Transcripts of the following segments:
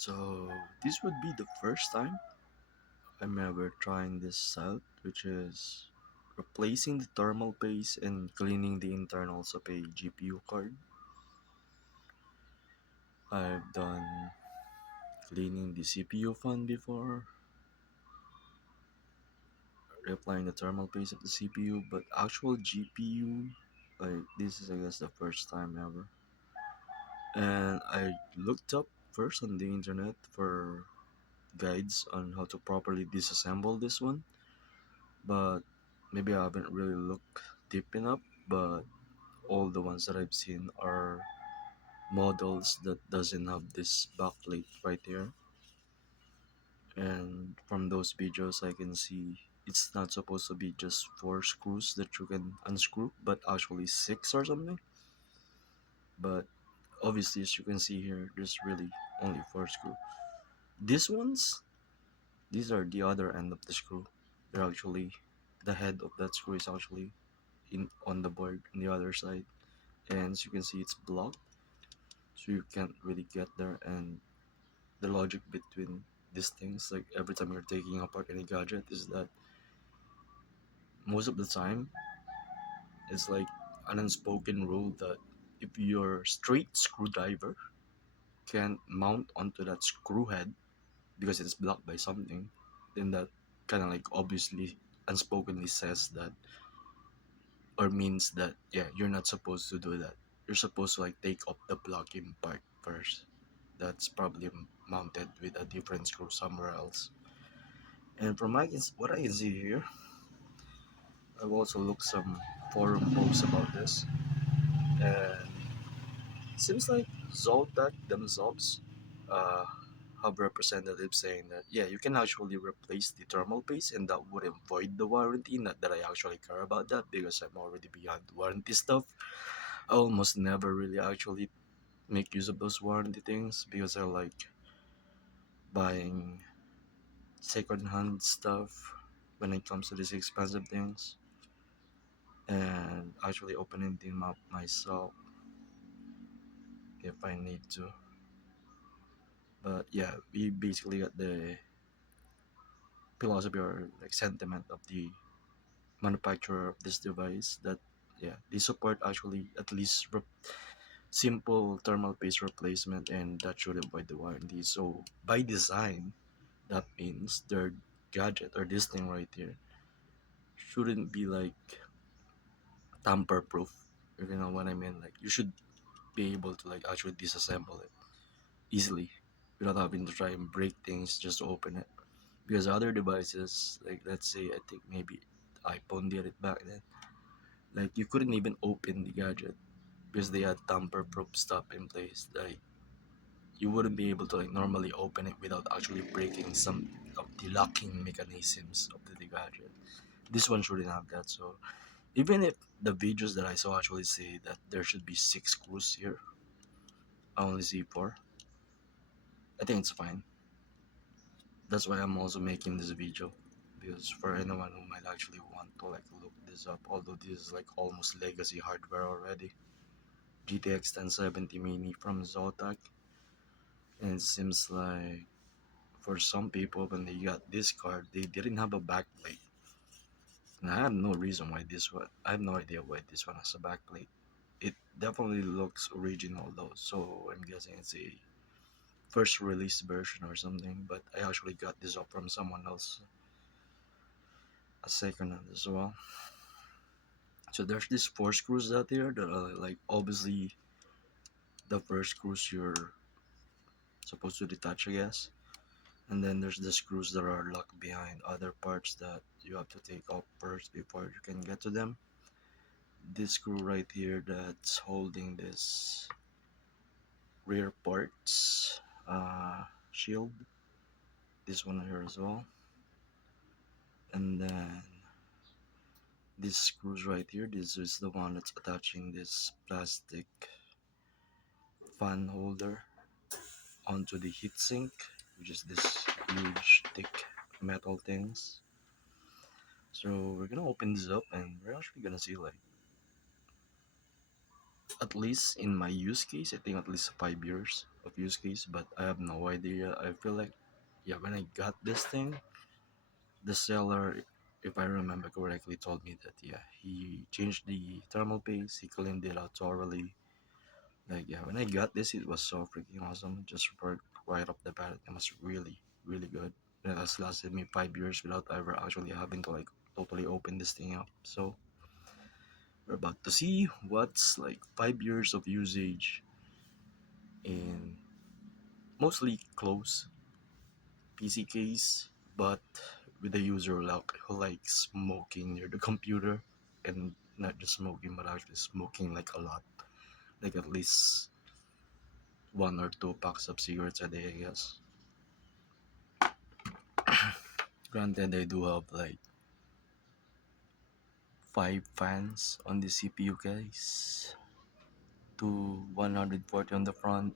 So this would be the first time I'm ever trying this out, which is replacing the thermal paste and cleaning the internals of a GPU card. I've done cleaning the CPU fan before, reapplying the thermal paste of the CPU, but actual GPU, like this is I guess the first time ever. And I looked up first on the internet for guides on how to properly disassemble this one, but maybe I haven't really looked deep enough. But all the ones that I've seen are models that doesn't have this backplate right here, and from those videos I can see it's not supposed to be just four screws that you can unscrew, but actually six or something. But obviously, as you can see here, there's really only four screws. These ones, these are the other end of the screw. They're actually, the head of that screw is actually in on the board on the other side, and as you can see it's blocked, so you can't really get there. And the logic between these things, like every time you're taking apart any gadget, is that most of the time it's like an unspoken rule that if your straight screwdriver can mount onto that screw head because it's blocked by something, then that kind of like obviously unspokenly says that, or means that, yeah, you're not supposed to do that. You're supposed to like take off the blocking part first. That's probably mounted with a different screw somewhere else. And from what I can see here, I've also looked some forum posts about this, and it seems like Zotac themselves uh, have representatives saying that, yeah, you can actually replace the thermal paste and that wouldn't void the warranty. Not that I actually care about that because I'm already beyond warranty stuff. I almost never really actually make use of those warranty things because I like buying second-hand stuff when it comes to these expensive things and actually opening them up myself if I need to. But yeah, we basically got the philosophy or like sentiment of the manufacturer of this device that, yeah, they support actually at least simple thermal paste replacement, and that should avoid the warranty. So by design, that means their gadget or this thing right here shouldn't be like tamper proof, if you know what I mean. Like you should be able to like actually disassemble it easily without having to try and break things just to open it. Because other devices, like let's say I think maybe iPhone did it back then, like you couldn't even open the gadget because they had tamper proof stuff in place. Like you wouldn't be able to like normally open it without actually breaking some of the locking mechanisms of the gadget. This one shouldn't have that. So even if the videos that I saw actually say that there should be six screws here, I only see four. I think it's fine. That's why I'm also making this video, because for anyone who might actually want to like look this up, although this is like almost legacy hardware already. GTX 1070 Mini from Zotac, and it seems like for some people when they got this card they didn't have a backplate. And I have no reason why this one, I have no idea why this one has a backplate. It definitely looks original though, so I'm guessing it's a first release version or something, but I actually got this up from someone else, a second hand as well. So there's these four screws out there that are like obviously the first screws you're supposed to detach, I guess. And then there's the screws that are locked behind other parts that you have to take off first before you can get to them. This screw right here that's holding this rear parts shield. This one here as well. And then this screws right here. This is the one that's attaching this plastic fan holder onto the heatsink, which is this huge thick metal things. So we're gonna open this up and we're actually gonna see like At least in my use case, I think at least 5 years of use case, but I have no idea. I feel like, yeah, when I got this thing, the seller, if I remember correctly, told me that, yeah, he changed the thermal paste, he cleaned it out thoroughly. Like, yeah, when I got this, it was so freaking awesome. Just right off the bat, it was really, really good. It has lasted me 5 years without ever actually having to like totally open this thing up. So we're about to see what's like 5 years of usage in mostly close PC case, but with a user like who likes smoking near the computer, and not just smoking, but actually smoking like a lot, like at least 1 or 2 packs of cigarettes a day, I guess. Granted, I do have like 5 fans on the CPU case, to 140 on the front,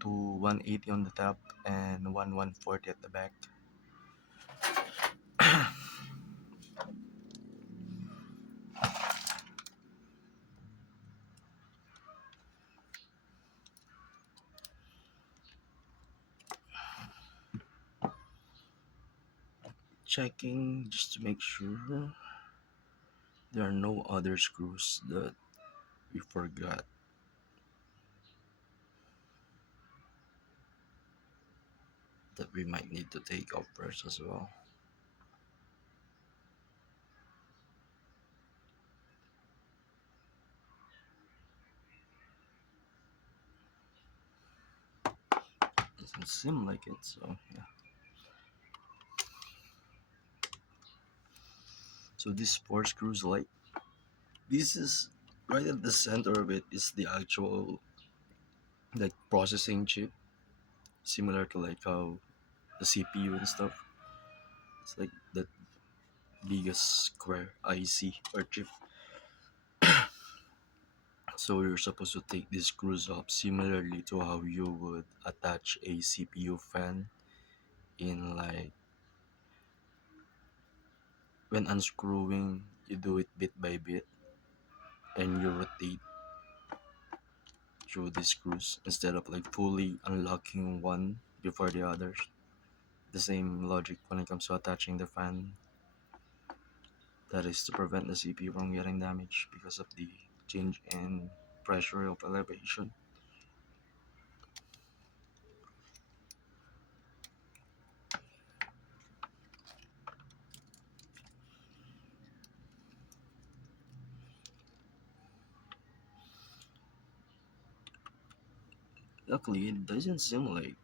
to 180 on the top, and 140 at the back. Checking just to make sure there are no other screws that we forgot that we might need to take off first as well. Doesn't seem like it, so yeah. So these 4 screws, like this is right at the center of it is the actual like processing chip, similar to like how the CPU and stuff. It's like the biggest square IC or chip. So you're supposed to take these screws off similarly to how you would attach a CPU fan in like when unscrewing, you do it bit by bit and you rotate through the screws instead of like fully unlocking one before the others. The same logic when it comes to attaching the fan. That is to prevent the CPU from getting damaged because of the change in pressure of elevation. Luckily, it doesn't seem like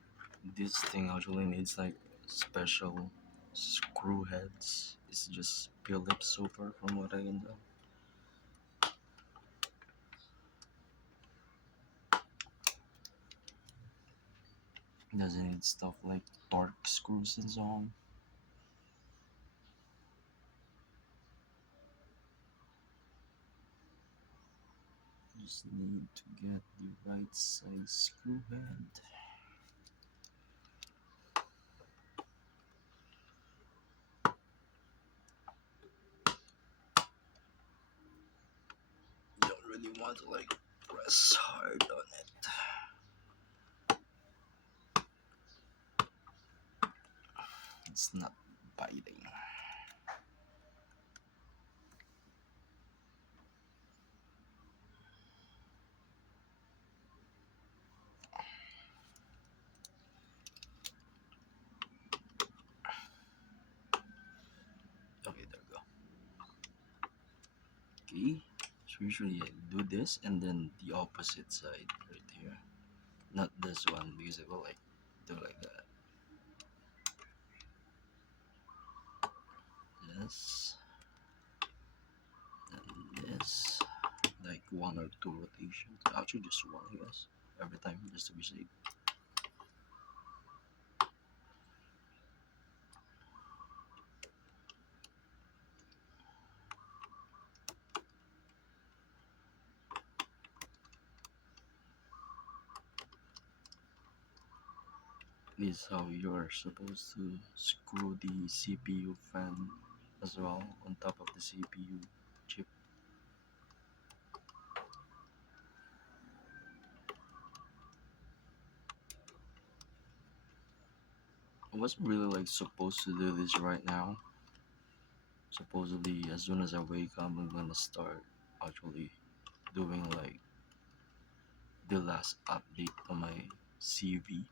this thing actually needs like special screw heads. It's just Phillips so far from what I can tell. It doesn't need stuff like torque screws and so on. Just need to get the right size screw head. You don't really want to like press hard on it. It's not biting. Okay, there we go. Okay, so usually I do this and then the opposite side right here. Not this one because it will like do like that. This and this, like 1 or 2 rotations. Actually, just one, I guess. Every time, just to be safe. This is how you're supposed to screw the CPU fan as well on top of the CPU chip. I wasn't really like supposed to do this right now. Supposedly, as soon as I wake up, I'm gonna start actually doing like the last update on my CV,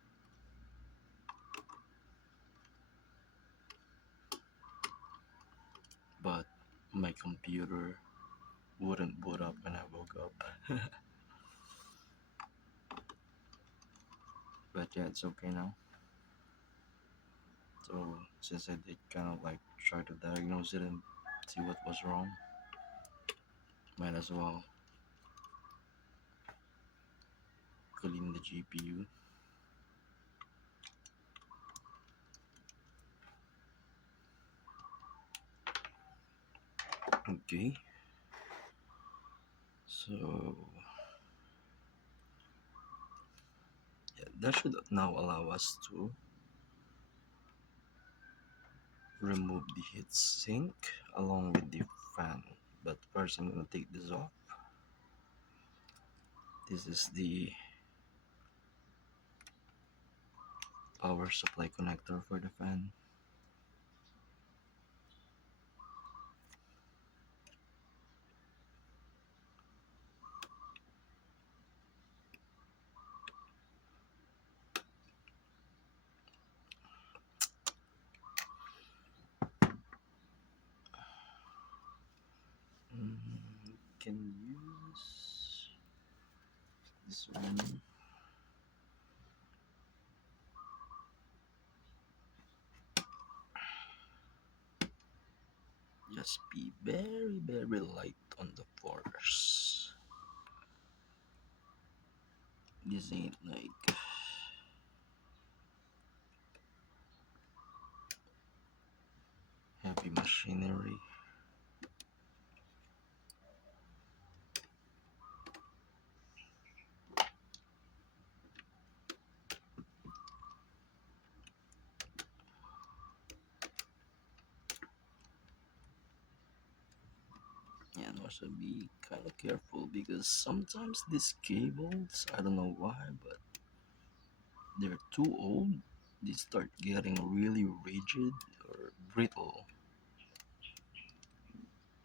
but my computer wouldn't boot up when I woke up. But yeah, it's okay now. So since I did kind of like try to diagnose it and see what was wrong, might as well clean the GPU. Okay, so yeah, that should now allow us to remove the heatsink along with the fan. But first, I'm gonna take this off. This is the power supply connector for the fan. Can use this one. Just be very, very light on the force. This ain't like heavy machinery. And also be kind of careful because sometimes these cables, I don't know why, but they're too old. They start getting really rigid or brittle.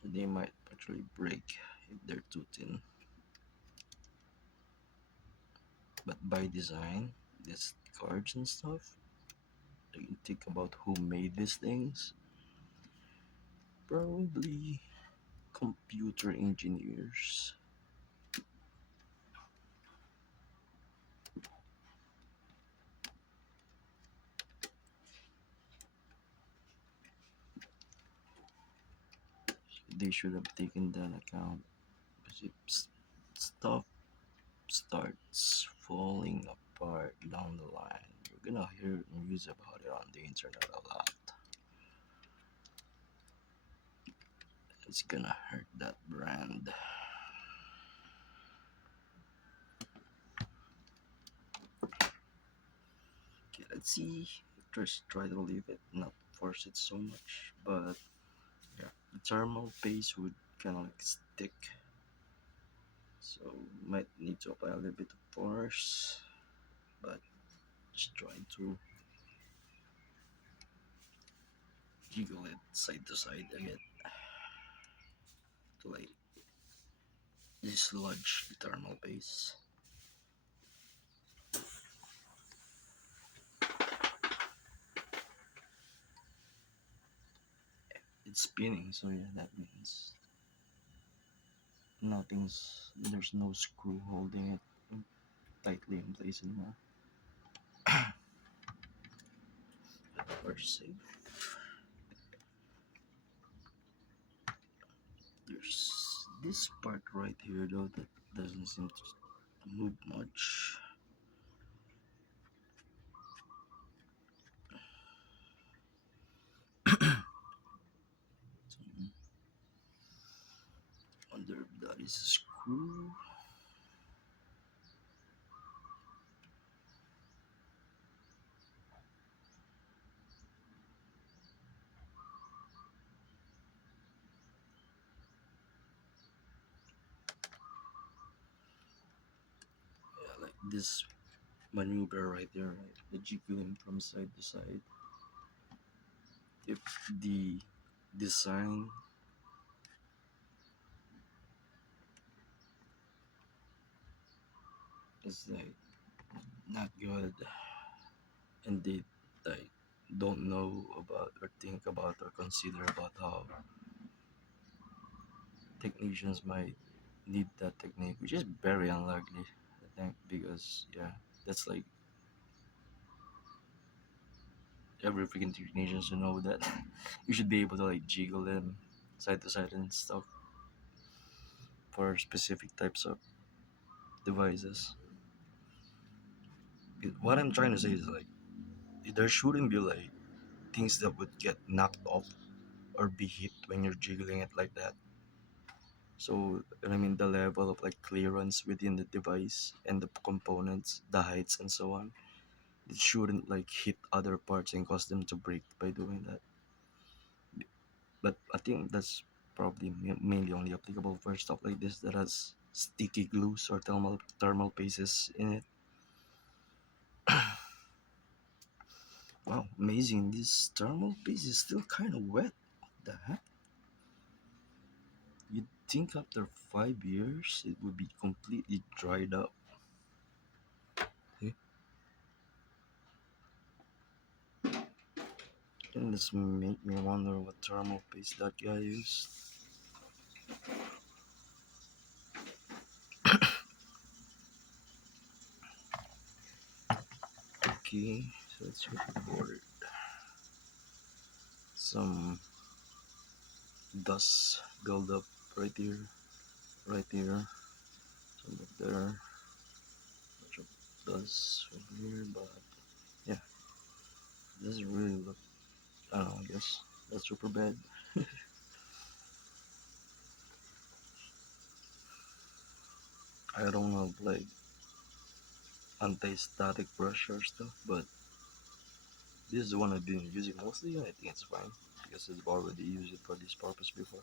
They might actually break if they're too thin. But by design, these cards and stuff, you think about who made these things. Probably computer engineers. They should have taken that account because if stuff starts falling apart down the line, you're gonna hear news about it on the internet a lot. It's gonna hurt that brand. Okay, let's see. Just try to leave it, not force it so much. But yeah, the thermal paste would kind of like stick, so might need to apply a little bit of force. But just trying to jiggle it side to side again to like dislodge the thermal paste. It's spinning, so yeah, that means there's no screw holding it tightly in place anymore. We're safe. There's this part right here though that doesn't seem to move much. So, wonder if that is a screw. Yeah, like this maneuver right there, right? The jiggling from side to side. if the design is like not good and they like don't know about or think about or consider about how technicians might need that technique, which is very unlikely, I think, because yeah, that's like every freaking technician should know that you should be able to like jiggle them side to side and stuff for specific types of devices. What I'm trying to say is like there shouldn't be like things that would get knocked off or be hit when you're jiggling it like that. So I mean the level of like clearance within the device and the components, the heights and so on, it shouldn't like hit other parts and cause them to break by doing that. But I think that's probably mainly only applicable for stuff like this that has sticky glues or thermal paces in it. Wow, amazing! This thermal paste is still kind of wet. What the heck? You'd think after 5 years it would be completely dried up. Okay, and this make me wonder what thermal paste that guy used. Okay, so let's record some dust buildup right here, right here, some up there, bunch of dust over here, but yeah, it doesn't really look, I don't know, I guess that's super bad. I don't have like anti-static brush or stuff, but this is the one I've been using mostly and I think it's fine because I've already used it for this purpose before.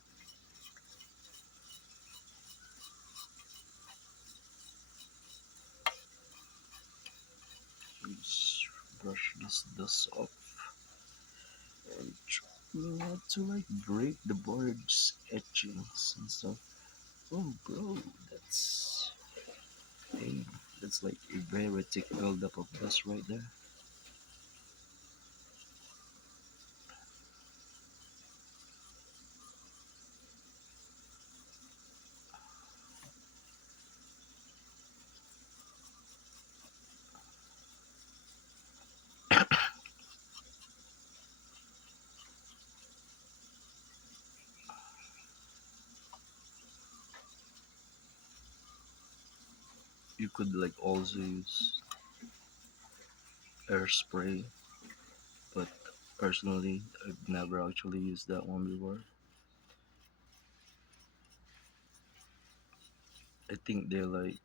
Just brush this dust off and try not to like break the board's etchings and stuff. Oh bro, that's dang, that's like a very thick buildup of dust right there. You could like also use air spray, but personally I've never actually used that one before. I think they like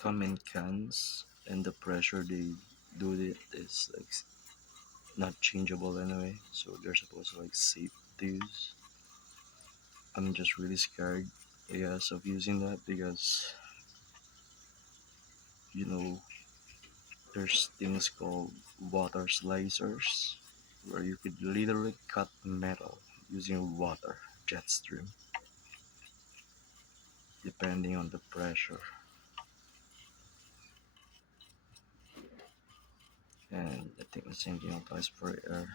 come in cans and the pressure they do it is like not changeable anyway, so they're supposed to like safe to use. I'm just really scared, I guess, of using that because you know there's things called water slicers where you could literally cut metal using water jet stream depending on the pressure, and I think the same thing applies for air.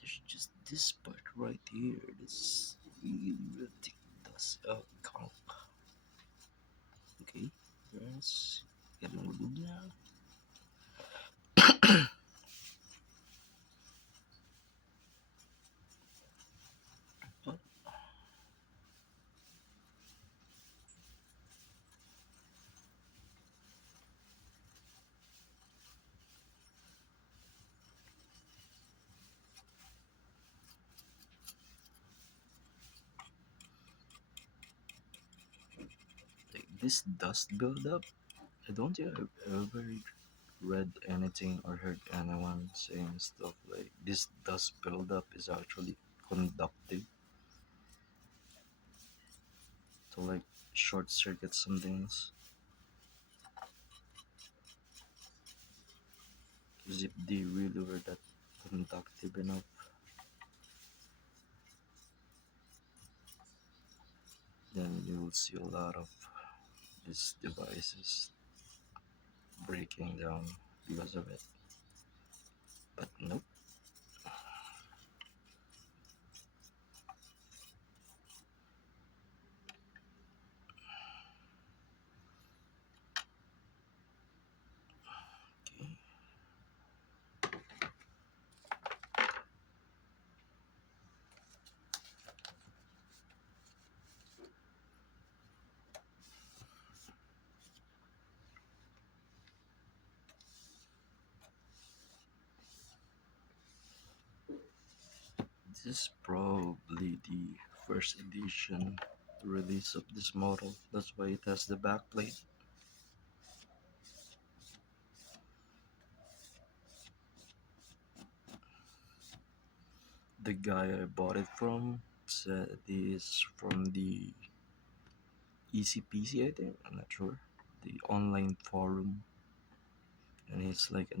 There's just this part right here, this really thick dust. Oh, conk. Okay, let's get a little down. this dust buildup, I don't think I've ever read anything or heard anyone saying stuff like this dust buildup is actually conductive to like short circuit some things. Because if they really were that conductive enough, then you will see a lot of these devices breaking down because of it. But nope. Okay. This is probably the first edition release of this model. That's why it has the backplate. The guy I bought it from said he is from the ECPC, I think. I'm not sure. The online forum, and he's like a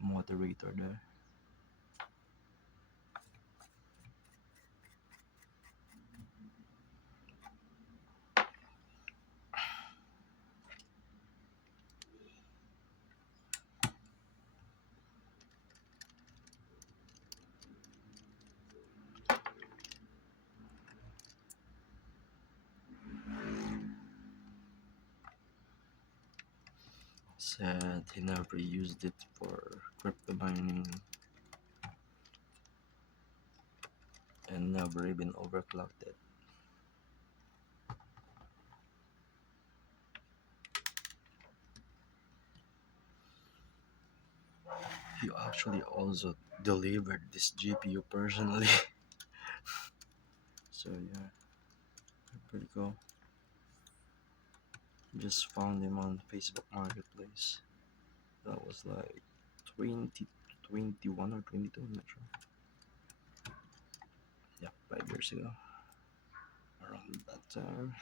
moderator there. Said he never used it for crypto mining and never even overclocked it. He actually also delivered this GPU personally. So yeah, pretty cool. Just found him on Facebook Marketplace. That was like 2021 or 22, I'm not sure. Yeah, 5 years ago. Around that time.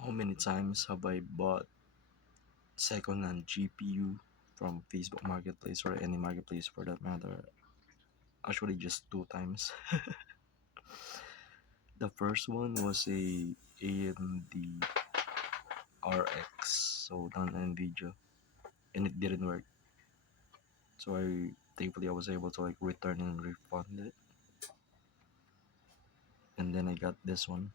How many times have I bought second-hand GPU from Facebook Marketplace or any marketplace for that matter? Actually, just two times. The first one was a AMD RX, so not NVIDIA, and it didn't work. So thankfully I was able to like return and refund it, and then I got this one.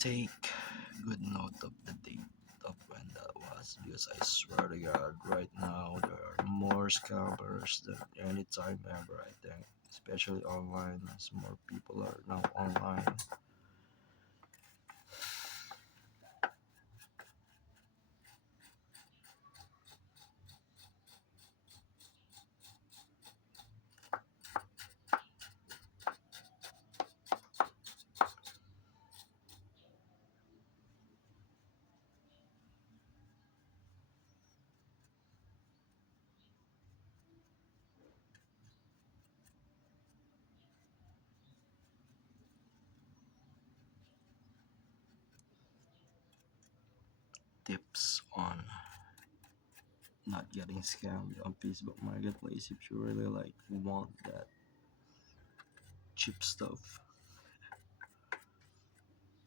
Take good note of the date of when that was, because I swear to God, right now there are more scammers than any time ever. I think, especially online, as more people are now online. Tips on not getting scammed on Facebook Marketplace if you really like want that cheap stuff,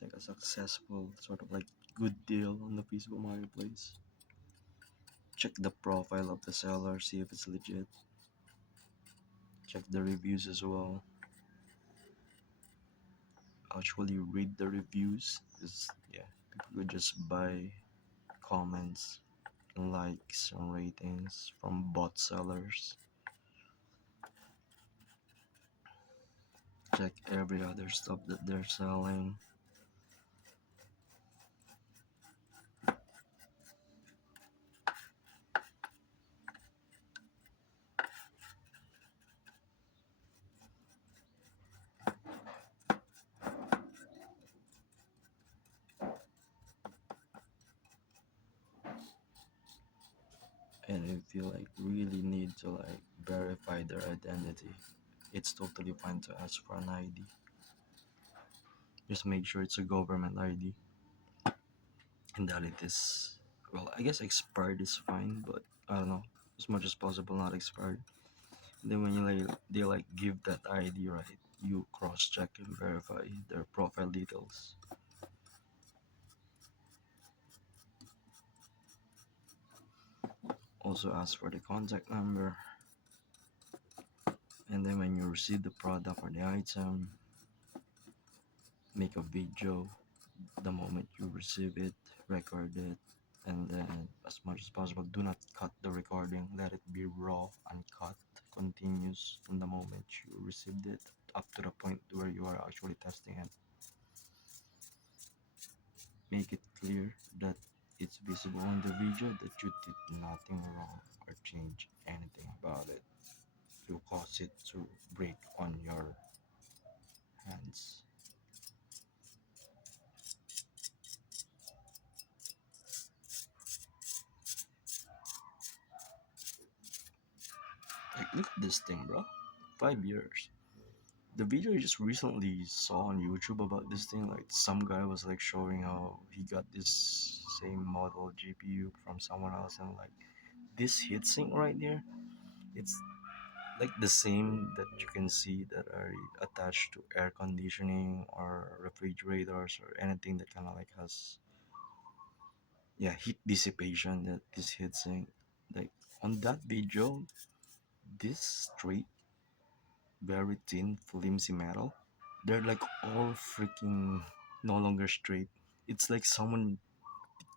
like a successful sort of like good deal on the Facebook Marketplace. Check the profile of the seller, see if it's legit. Check the reviews as well. Actually read the reviews, because yeah, people could just buy comments likes and ratings from bot sellers. Check every other stuff that they're selling. And if you like really need to like verify their identity, it's totally fine to ask for an ID. Just make sure it's a government ID and that it is, well, I guess expired is fine, but I don't know, as much as possible not expired. Then when you like they like give that ID, right, you cross check and verify their profile details. Also ask for the contact number, and then when you receive the product or the item, make a video the moment you receive it, record it, and then as much as possible do not cut the recording, let it be raw, uncut, continuous from the moment you received it up to the point where you are actually testing it. Make it clear that it's visible on the video that you did nothing wrong or change anything about it to cause it to break on your hands. Like, look at this thing, bro. 5 years. The video I just recently saw on YouTube about this thing, like some guy was like showing how he got this same model GPU from someone else, and like this heatsink right there, it's like the same that you can see that are attached to air conditioning or refrigerators or anything that kind of like has, yeah, heat dissipation, that this heatsink, like on that video, this straight very thin flimsy metal, they're like all freaking no longer straight. It's like someone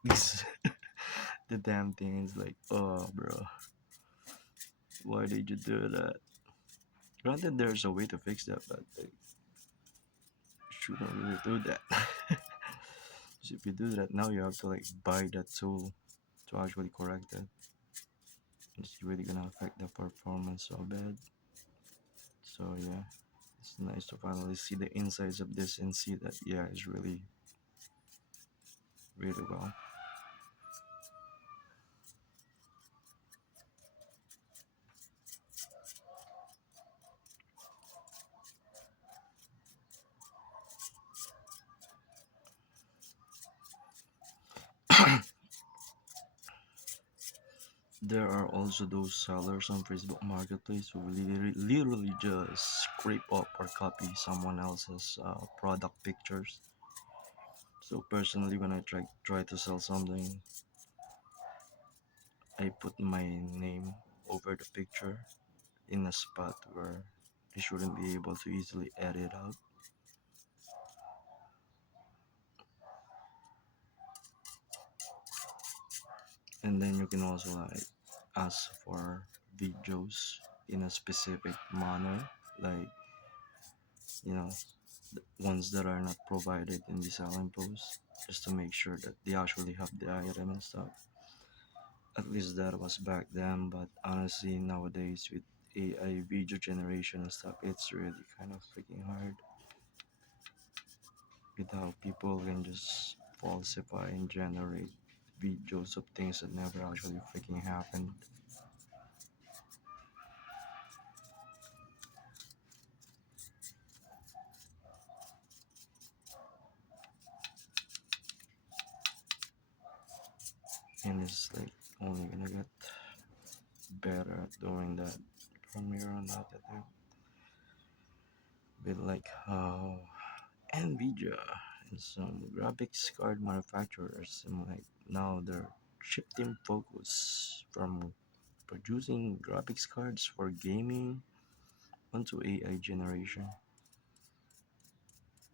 is the damn thing is like, oh bro, why did you do that? Granted there's a way to fix that, but like, you shouldn't really do that. 'Cause if you do that now, you have to like buy that tool to actually correct it. It's really gonna affect the performance so bad. So yeah, it's nice to finally see the insides of this and see that, yeah, it's really really well. There are also those sellers on Facebook Marketplace who literally just scrape up or copy someone else's product pictures. So personally, when I try to sell something, I put my name over the picture in a spot where I shouldn't be able to easily edit out. And then you can also like ask for videos in a specific manner, like, you know, ones that are not provided in the selling post, just to make sure that they actually have the item and stuff. At least that was back then, but honestly nowadays with AI video generation and stuff, it's really kind of freaking hard with how people can just falsify and generate videos of things that never actually freaking happened. And it's like only gonna get better at doing that from here on out, I think. With like how Nvidia and some graphics card manufacturers seem like now they're shifting focus from producing graphics cards for gaming onto AI generation.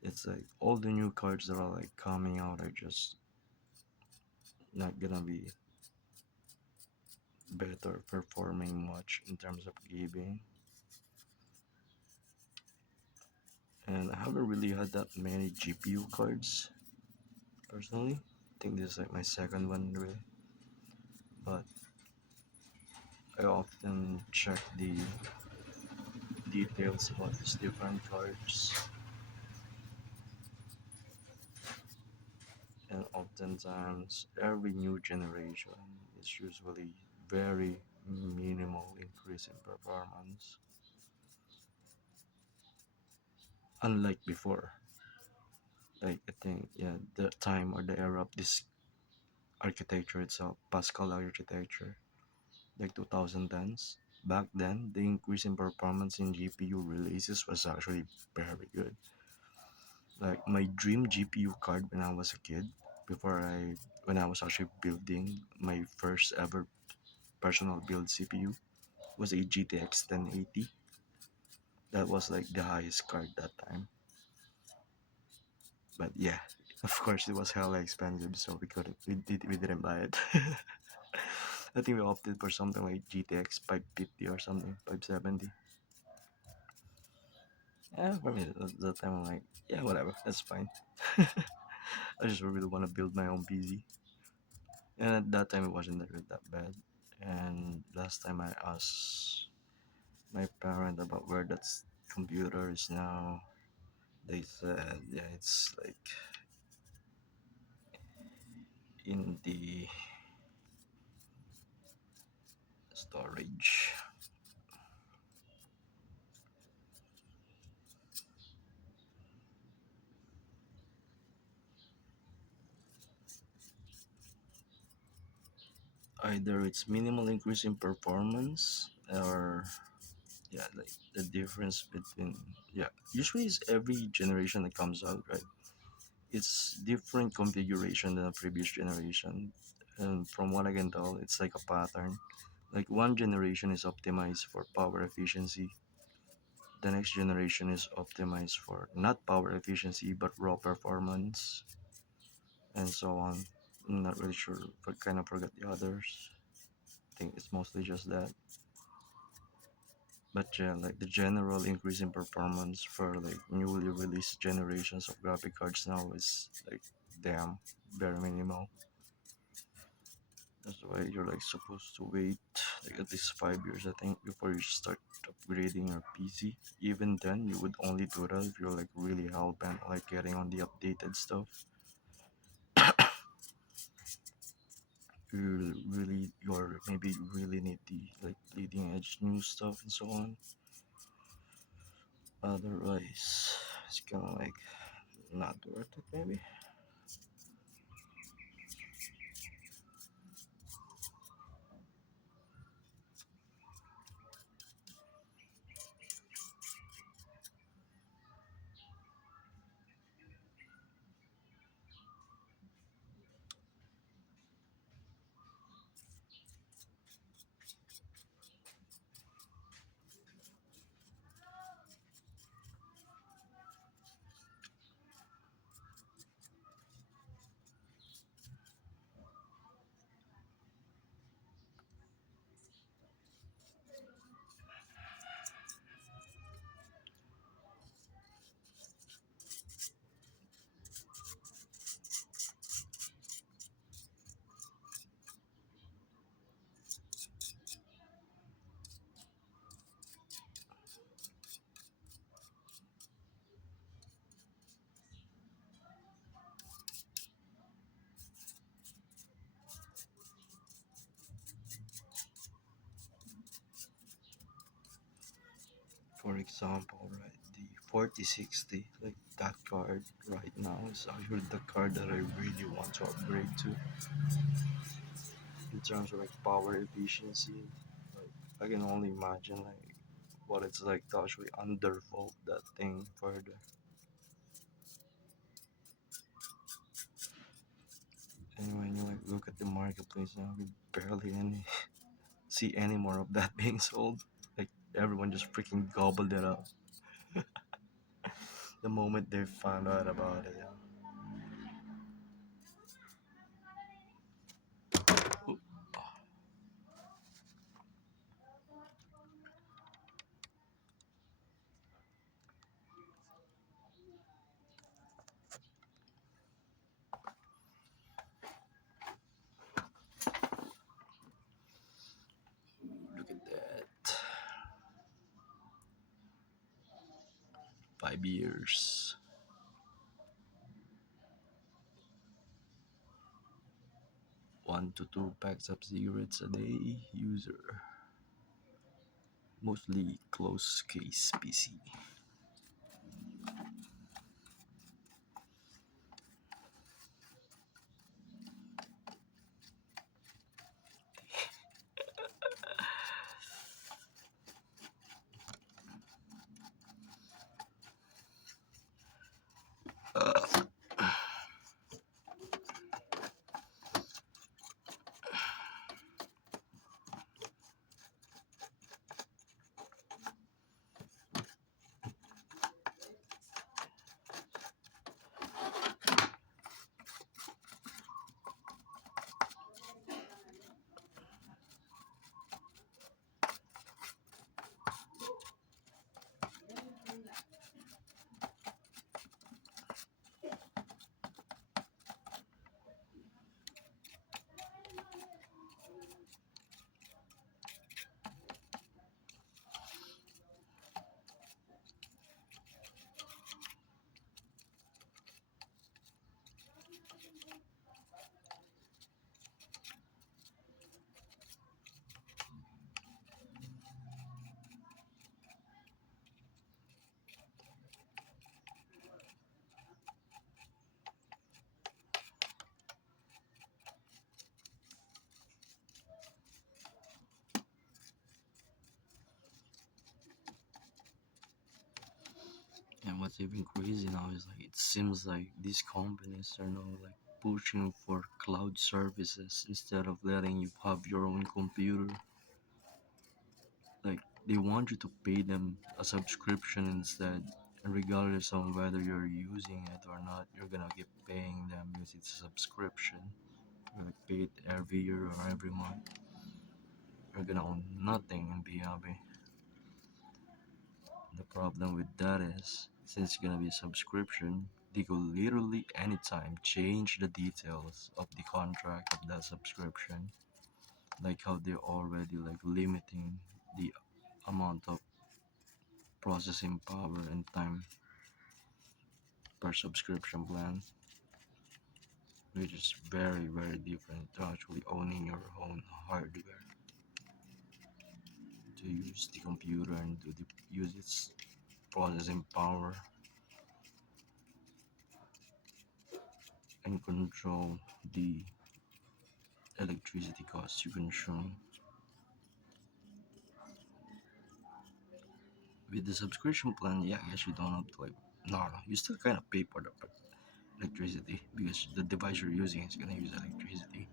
It's like all the new cards that are like coming out are just not gonna be better performing much in terms of gaming. And I haven't really had that many GPU cards personally. I think this is like my second one really, but I often check the details about these different cards, and oftentimes every new generation is usually very minimal increase in performance, unlike before. Like I think yeah, the time or the era of this architecture itself, Pascal architecture, like 2010s. Back then, the increase in performance in GPU releases was actually very good. Like my dream GPU card when I was a kid, before I when I was actually building my first ever personal build CPU, was a GTX 1080. That was like the highest card that time. But yeah, of course it was hella expensive, so we didn't buy it. I think we opted for something like GTX 550 or something, 570. Yeah, for me at that time I'm like, yeah, whatever, that's fine. I just really want to build my own PC. And at that time it wasn't that bad. And last time I asked my parent about where that computer is now, they said yeah, it's like in the storage. Either it's minimal increase in performance, or yeah, like the difference between, yeah, usually it's every generation that comes out, right? It's different configuration than the previous generation, and from what I can tell it's like a pattern. Like one generation is optimized for power efficiency, the next generation is optimized for not power efficiency but raw performance, and so on. I'm not really sure, but kind of forgot the others. I think it's mostly just that. But yeah, like the general increase in performance for like newly released generations of graphic cards now is like damn very minimal. That's why you're like supposed to wait like at least 5 years, I think, before you start upgrading your PC. Even then, you would only do that if you're like really hell bent like getting on the updated stuff. Or maybe you really need the like leading edge new stuff and so on. Otherwise, it's kind of like not worth it, maybe. For example, right, the 4060, like that card right now is actually the card that I really want to upgrade to in terms of like power efficiency. Like I can only imagine like what it's like to actually undervolt that thing further. And when you like look at the marketplace now, we barely any see any more of that being sold. Like everyone just freaking gobbled it up the moment they found out about it. Yeah. Oop. 5 years. 1 to 2 packs of cigarettes a day. User. Mostly close case PC. And what's even crazy now is like it seems like these companies are now like pushing for cloud services instead of letting you have your own computer. Like they want you to pay them a subscription instead, and regardless of whether you're using it or not, you're gonna keep paying them because it's a subscription. You're gonna pay it every year or every month. You're gonna own nothing and be happy. The problem with that is, since it's gonna be a subscription, they could literally anytime change the details of the contract of that subscription. Like how they're already like limiting the amount of processing power and time per subscription plan, which is very different to actually owning your own hardware to use the computer and use its processing power and control the electricity costs you consume. With the subscription plan, yeah, I guess you don't have to like, no, you still kind of pay for the electricity because the device you're using is gonna use electricity.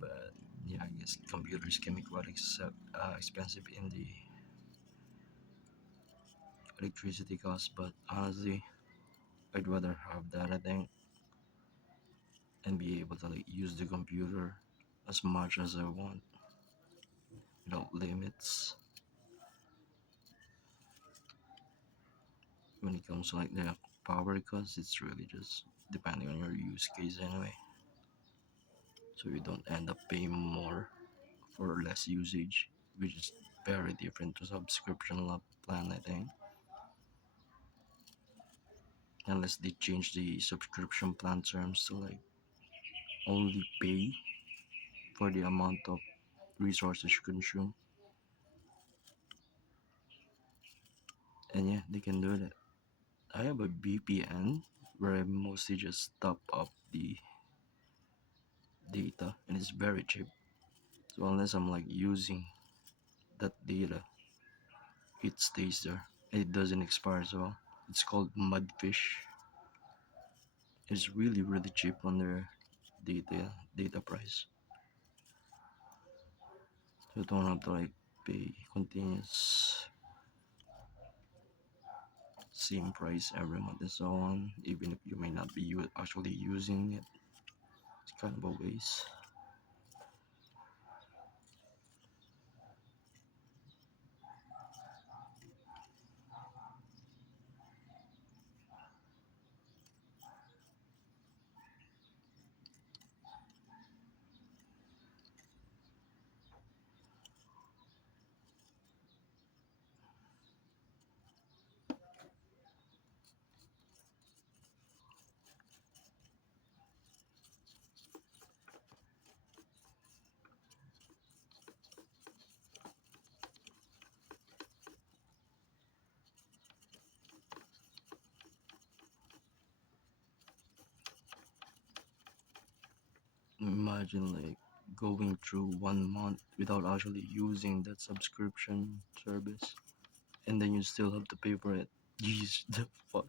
But yeah, I guess computers can be quite expensive in the electricity costs. But honestly, I'd rather have that, I think, and be able to like use the computer as much as I want without limits. When it comes to like the power costs, it's really just depending on your use case anyway. So you don't end up paying more for less usage, which is very different to subscription plan, I think. Unless they change the subscription plan terms to like only pay for the amount of resources you consume. And yeah, they can do that. I have a VPN where I mostly just top up the data and it's very cheap. So unless I'm like using that data, it stays there and it doesn't expire as well. It's called Mudfish. It's really cheap on their data price. So you don't have to like pay continuous same price every month and so on, even if you may not be actually using it. It's kind of a waste. Imagine like going through 1 month without actually using that subscription service, and then you still have to pay for it. Jeez, the fuck.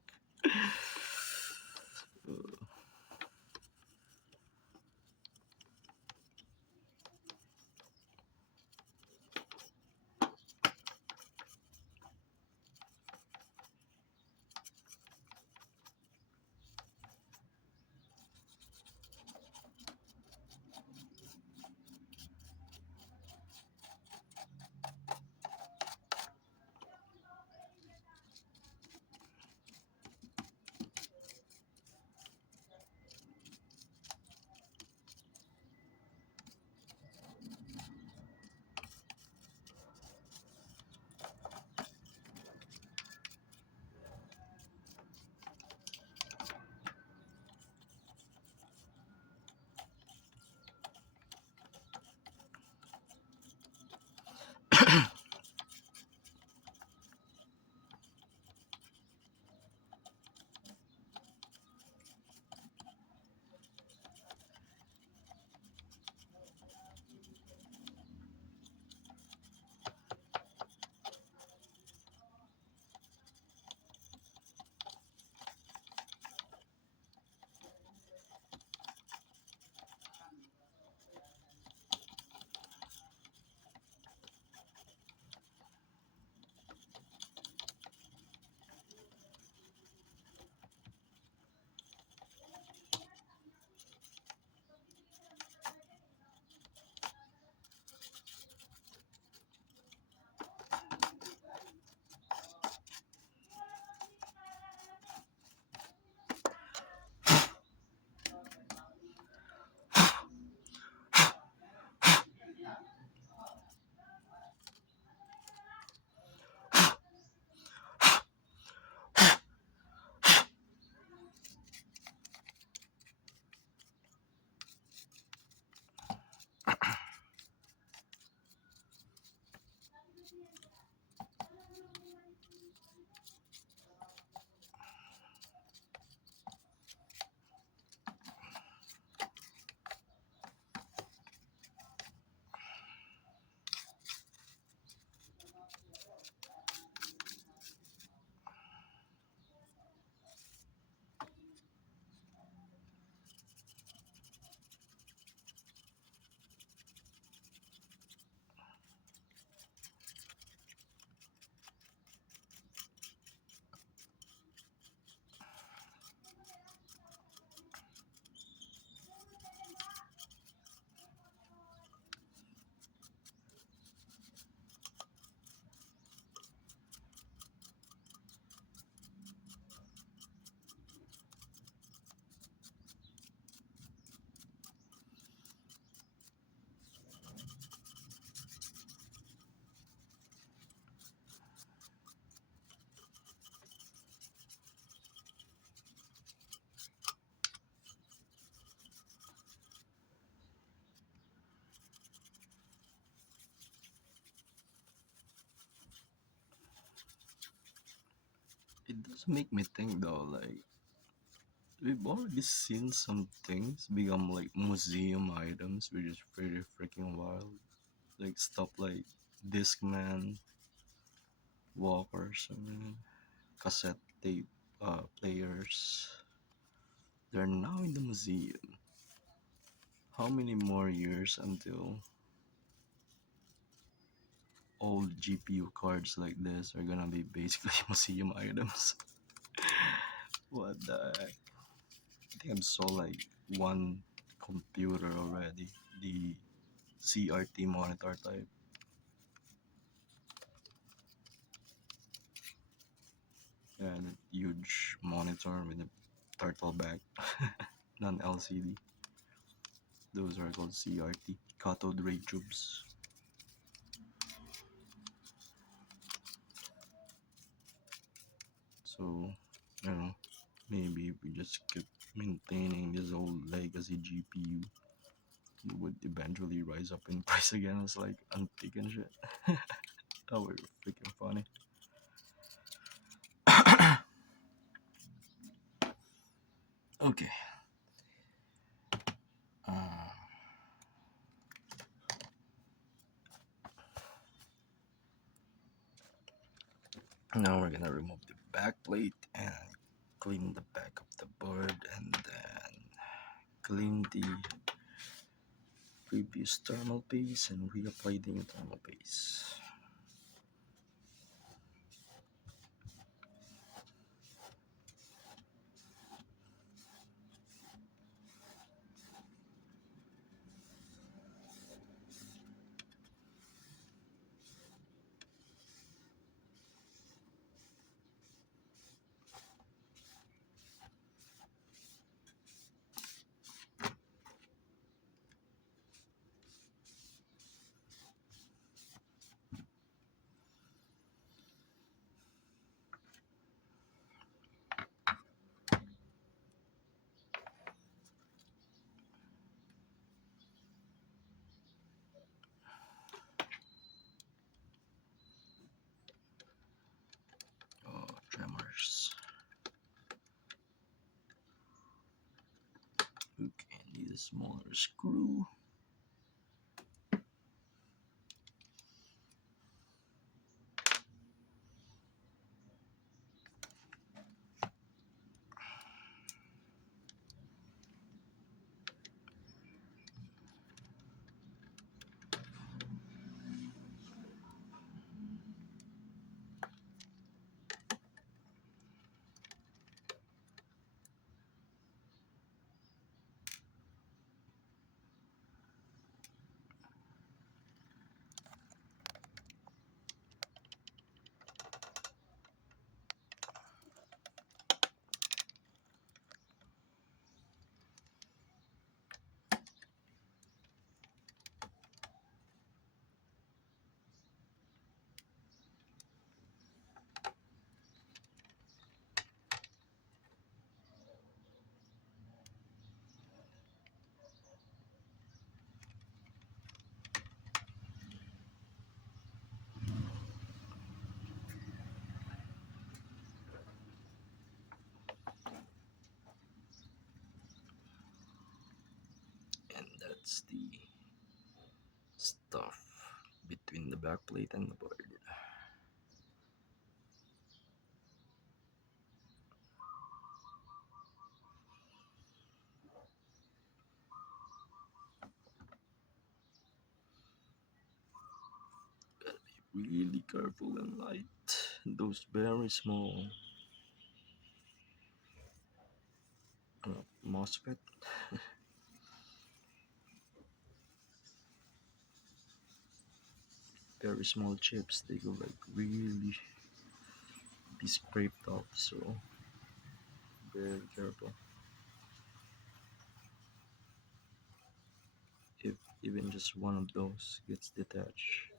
It does make me think though, like we've already seen some things become like museum items, which is pretty freaking wild. Like stuff like Discman, walkers, I mean, cassette tape players. They're now in the museum. How many more years until old GPU cards like this are gonna be basically museum items? What the heck? I think I saw like one computer already, the CRT monitor type. Yeah, the huge monitor with a turtle back, non LCD. Those are called CRT, cathode ray tubes. So, you know, maybe if we just keep maintaining this old legacy GPU, it would eventually rise up in price again as like antique and shit. That would be freaking funny. Okay. Now we're gonna remove the back plate and clean the back of the board, and then clean the previous thermal paste and reapply the new thermal paste. Oh, tremors. Okay, need a smaller screw. And that's the stuff between the back plate and the board. Really careful and light. Those very small MOSFET, very small chips, they go like really be scraped off, so very careful. If even just one of those gets detached,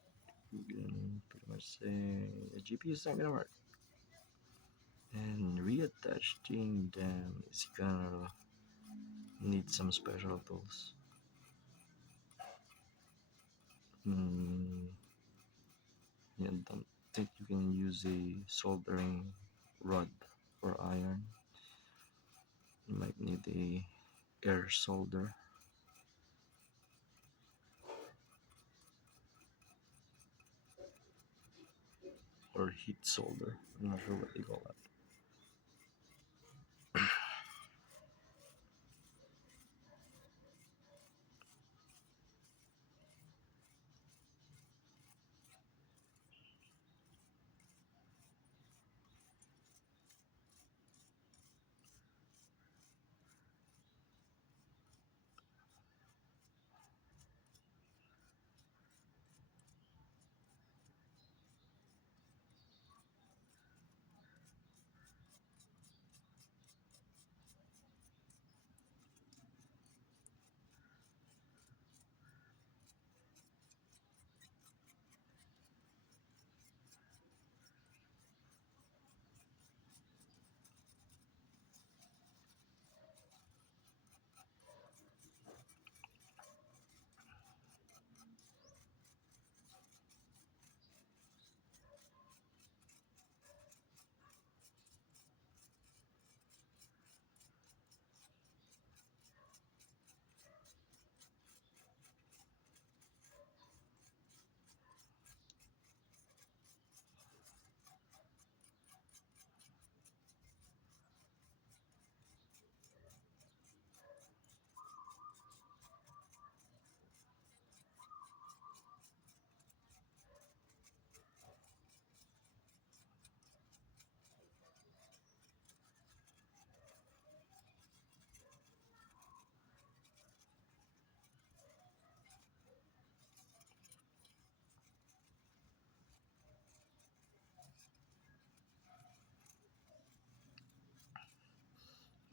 you can pretty much say the GPU is not gonna work. And reattaching them is gonna need some special tools. Hmm, yeah, don't think you can use a soldering rod or iron. You might need a air solder or heat solder. I'm not sure what they call that.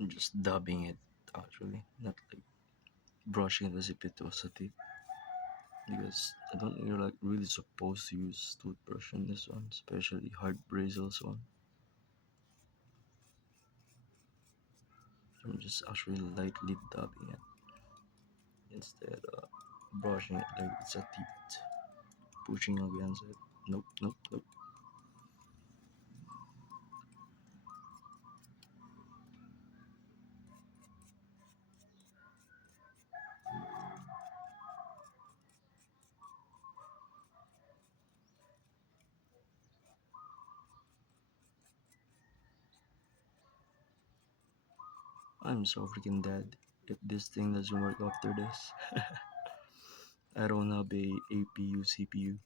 I'm just dabbing it actually, not like brushing it as if it was a tip. Because I don't think you're like really supposed to use toothbrush in this one, especially hard bristles one. I'm just actually lightly dabbing it instead of brushing it like it's a teeth, pushing against it. Nope, nope, nope. I'm so freaking dead if this thing doesn't work after this. I don't have a APU CPU.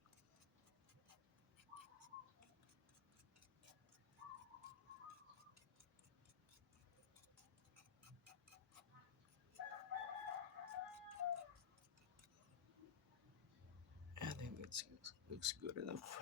I think that looks good enough.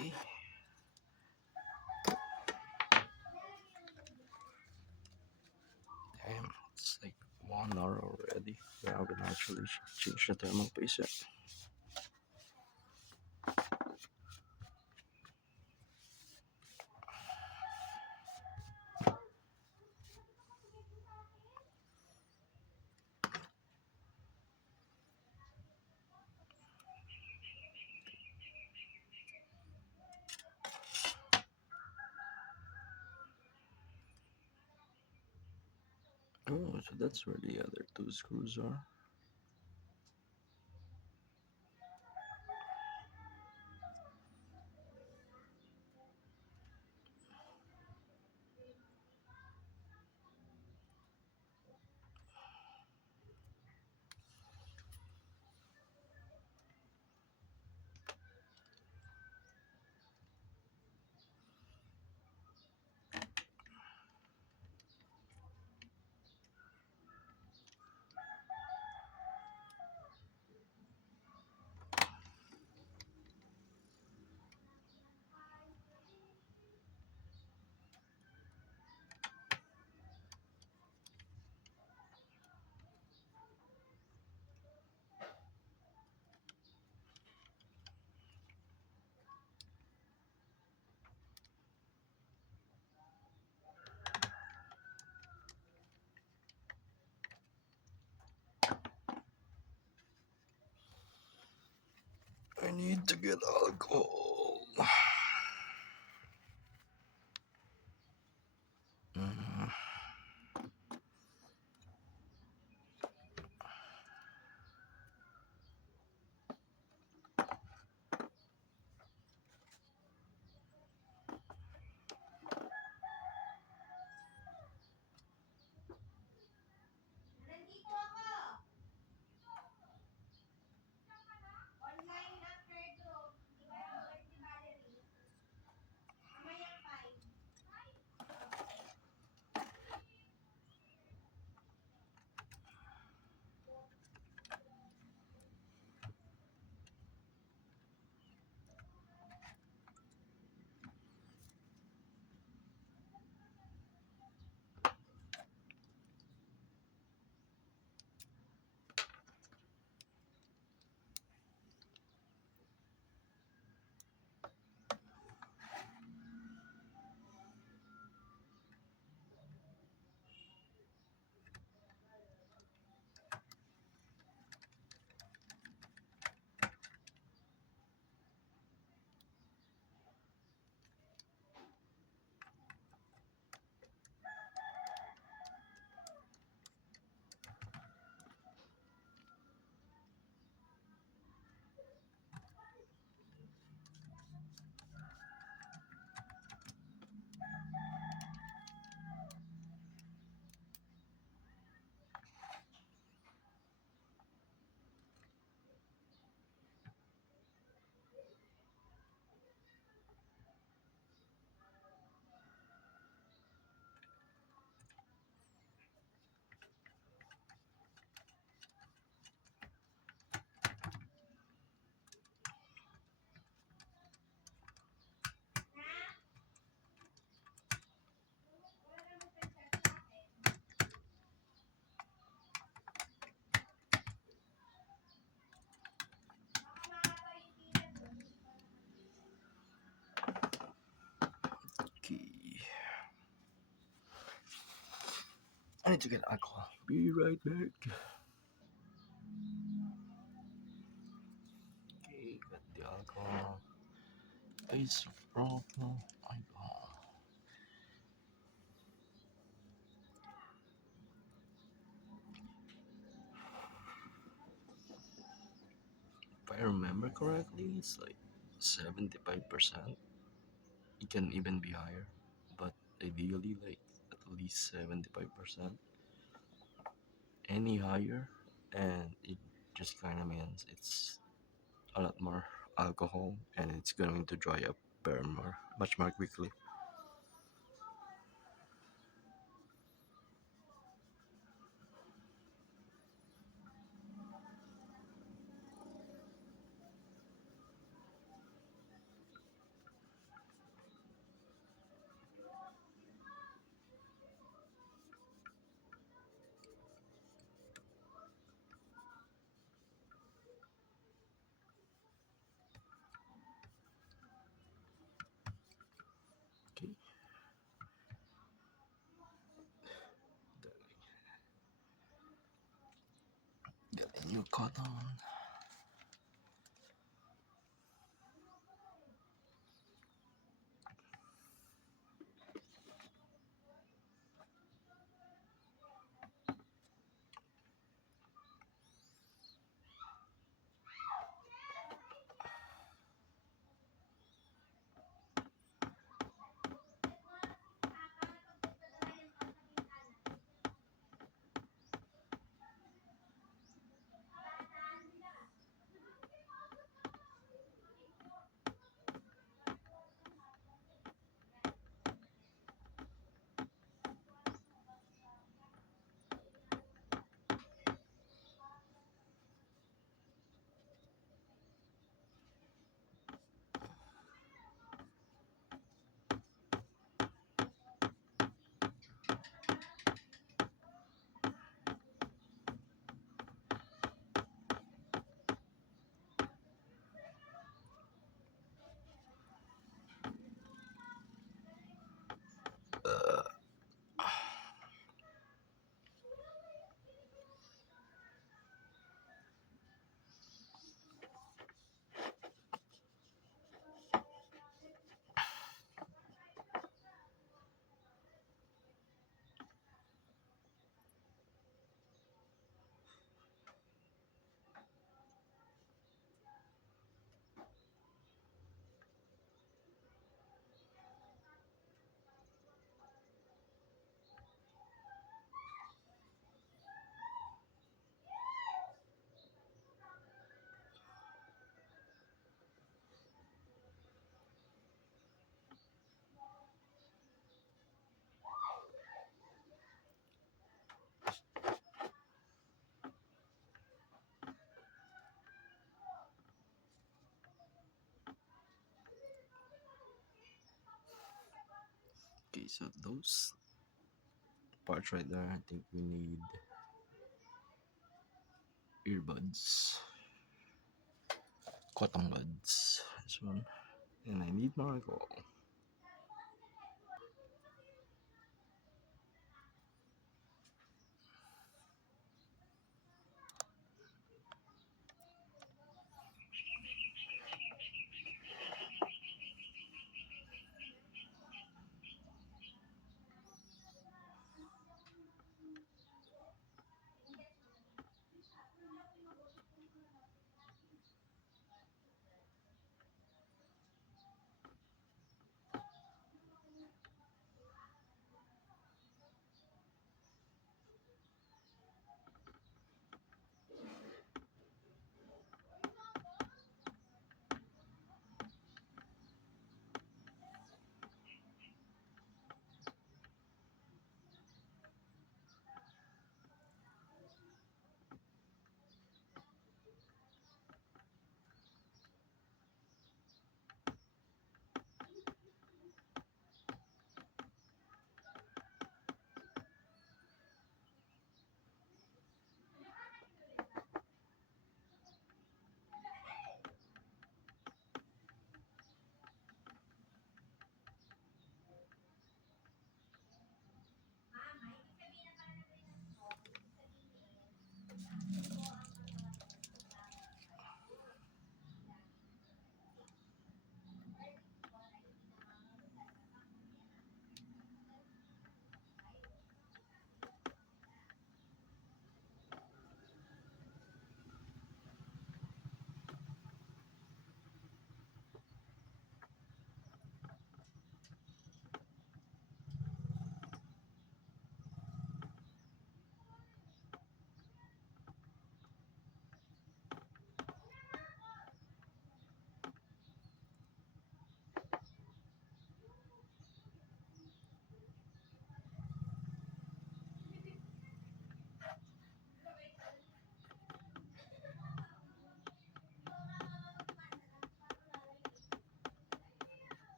Eh, damn, it's like 1 hour already. We haven't actually changed the thermal paste yet. Oh, so that's where the other two screws are. I need to get alcohol. Mm. I need to get alcohol. Be right back. Okay, got the alcohol. Base problem. Alcohol. If I remember correctly, it's like 75%. It can even be higher, but ideally, like at least 75%. Any higher, and it just kind of means it's a lot more alcohol, and it's going to dry up very more, much more quickly. Okay, get a new cotton. Okay, so those parts right there, I think we need earbuds, cotton buds. This one, and I need more alcohol.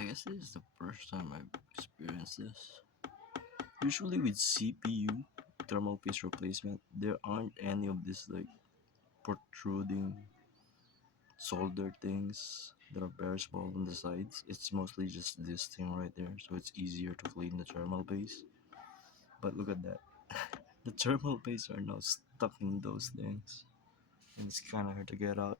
I guess this is the first time I've experienced this. Usually with CPU thermal paste replacement, there aren't any of these like protruding solder things that are very small on the sides. It's mostly just this thing right there, so it's easier to clean the thermal paste. But look at that. The thermal paste are now stuck in those things, and it's kind of hard to get out.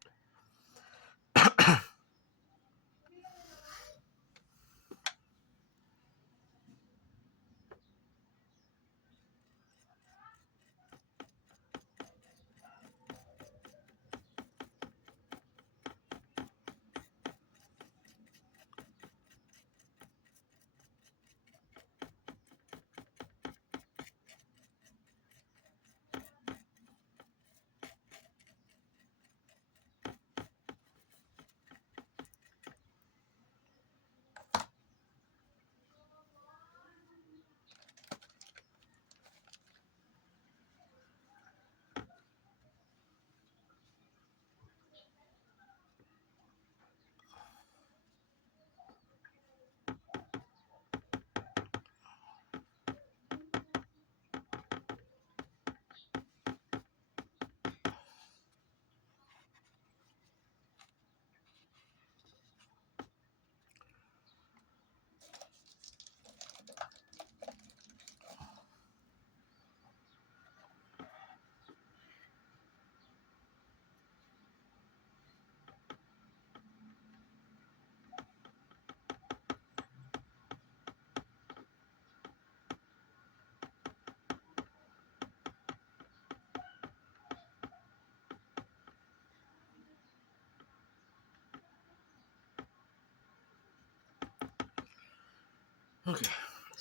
Okay,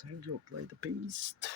time to apply the paste.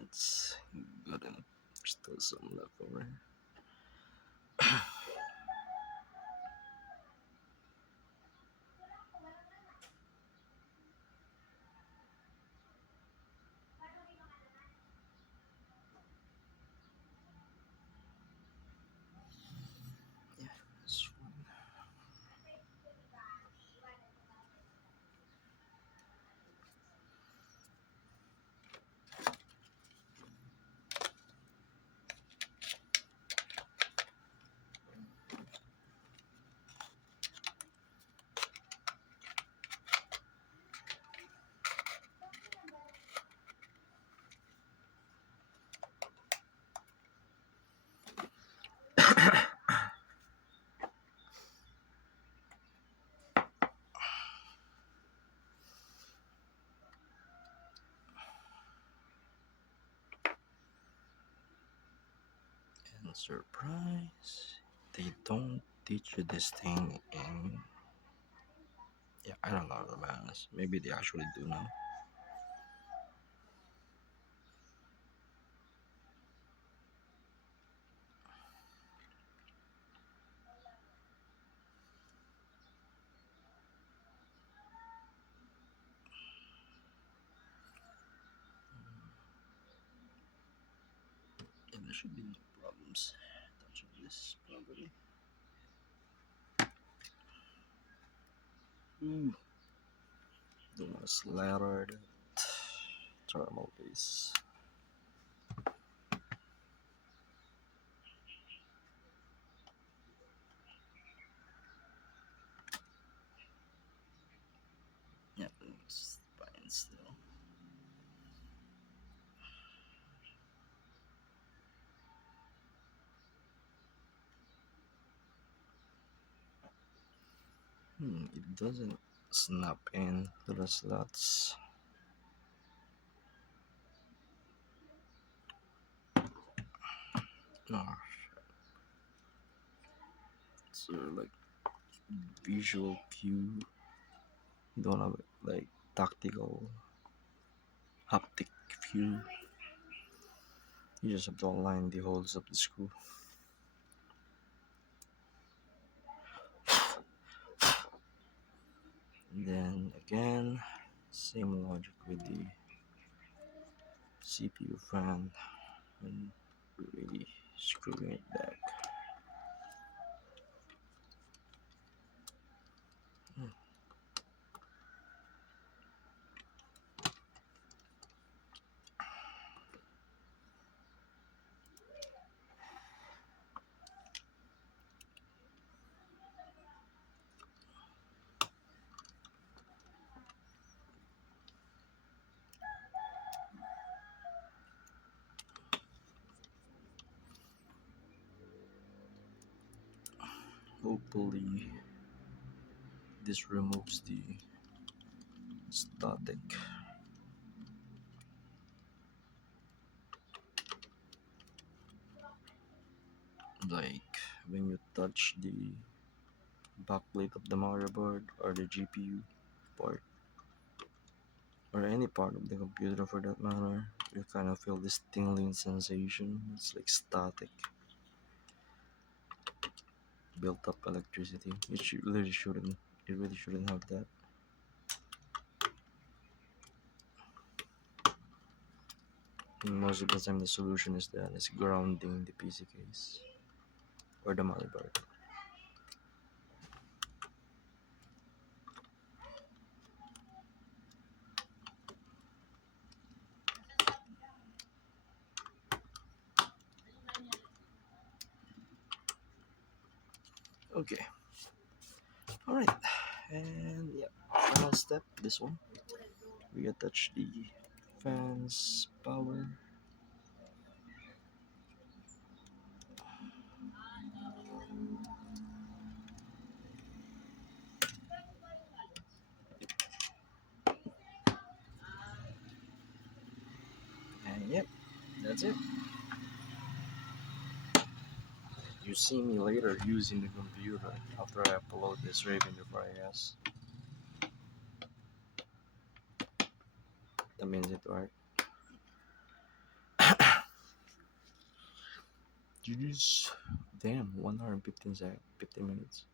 It's good enough. There's still some left over. Surprise! They don't teach you this thing in. Yeah, I don't know to be honest. Maybe they actually do now. Yeah, there should be no problems touching this properly. Ooh, don't want to slather that thermal base. Yeah, it's fine still. It doesn't snap in to the slots. No, so like visual cue. You don't have like tactical haptic view. You just have to align the holes of the screw. Then again, same logic with the CPU fan and really screwing it back. Hmm, Hopefully, this removes the static. Like when you touch the backplate of the motherboard or the GPU part or any part of the computer for that matter, you kind of feel this tingling sensation. It's like static, built up electricity. Really shouldn't. It really shouldn't have that. And most of the time, the solution is that it's grounding the PC case or the motherboard. Okay, all right, and yeah, final step. This one, we attach the fans power. And yep, that's it. You see me later using the computer after I upload this Raven before I ask. That means it worked. Jeez. Damn, 1 hour and 15 minutes.